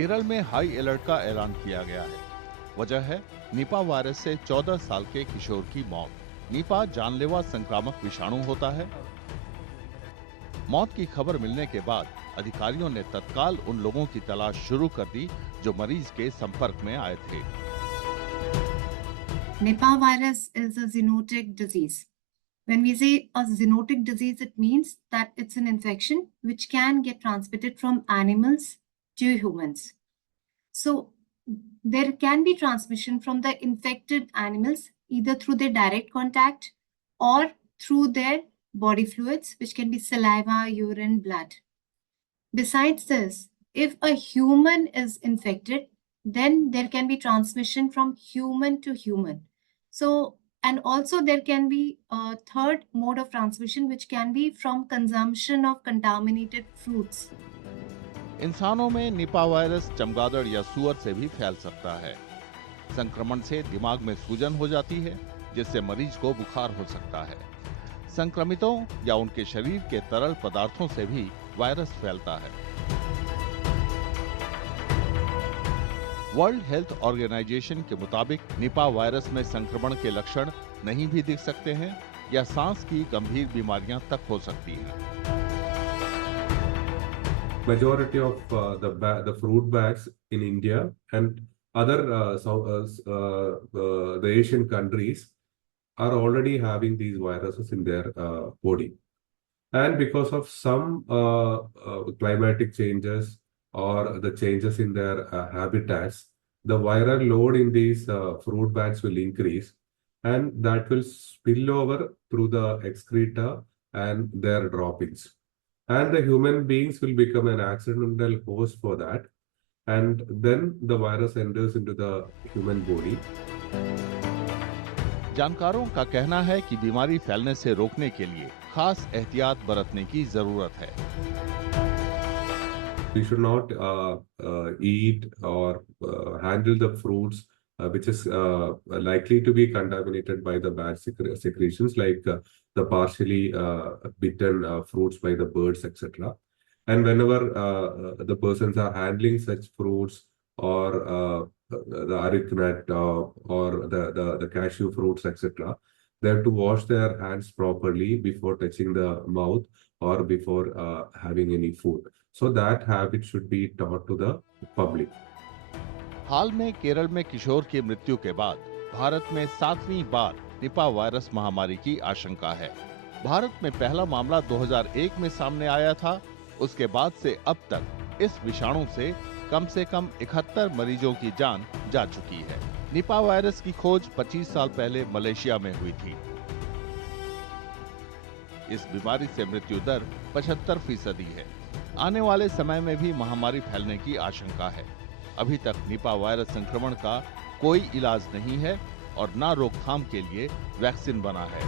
केरल में high alert का ऐलान किया गया है। वजह है निपा वायरस से 14 साल के किशोर की मौत। निपा जानलेवा संक्रामक विषाणु होता है। मौत की खबर मिलने के बाद अधिकारियों ने तत्काल उन लोगों की तलाश शुरू कर दी जो मरीज के संपर्क में आए थे। Nipah virus is a zoonotic disease. When we say a zoonotic disease, it means that it's an infection which can get transmitted from animals to humans. So there can be transmission from the infected animals either through their direct contact or through their body fluids, which can be saliva, urine, blood. Besides this, if a human is infected, then there can be transmission from human to human. So, and also there can be a third mode of transmission, which can be from consumption of contaminated fruits. इंसानों में Nipah virus चमगादड़ या सुअर से भी फैल सकता है। संक्रमण से दिमाग में सूजन हो जाती है, जिससे मरीज को बुखार हो सकता है। संक्रमितों या उनके शरीर के तरल पदार्थों से भी वायरस फैलता है। वर्ल्ड हेल्थ ऑर्गेनाइजेशन के मुताबिक निपा वायरस में संक्रमण के लक्षण नहीं भी दिख सकते हैं या सांस की गंभीर बीमारियां तक हो सकती हैं। Majority of the fruit bats in India and other the Asian countries are already having these viruses in their body, and because of some climatic changes or the changes in their habitats, the viral load in these fruit bats will increase, and that will spill over through the excreta and their droppings. And the human beings will become an accidental host for that, and then the virus enters into the human body. जानकारों का कहना है कि बीमारी फैलने से रोकने के लिए खास एहतियात बरतने की जरूरत है। We should not eat or handle the fruits which is likely to be contaminated by the bad secretions, like the partially bitten fruits by the birds, etc. And whenever the persons are handling such fruits or the areca nut or the cashew fruits, etc., they have to wash their hands properly before touching the mouth or before having any food. So that habit should be taught to the public. हाल में केरल में किशोर की मृत्यु के बाद भारत में 7वीं बार Nipah virus महामारी की आशंका है। भारत में पहला मामला 2001 में सामने आया था। उसके बाद से अब तक इस विषाणु से कम 71 मरीजों की जान जा चुकी है। निपा वायरस की खोज 25 साल पहले मलेशिया में हुई थी। इस बीमारी से मृत्यु दर 75% है। आने वाले समय में भी महामारी फैलने की आशंका है। अभी तक निपा वायरस संक्रमण का कोई इलाज नहीं है और ना रोकथाम के लिए वैक्सीन बना है।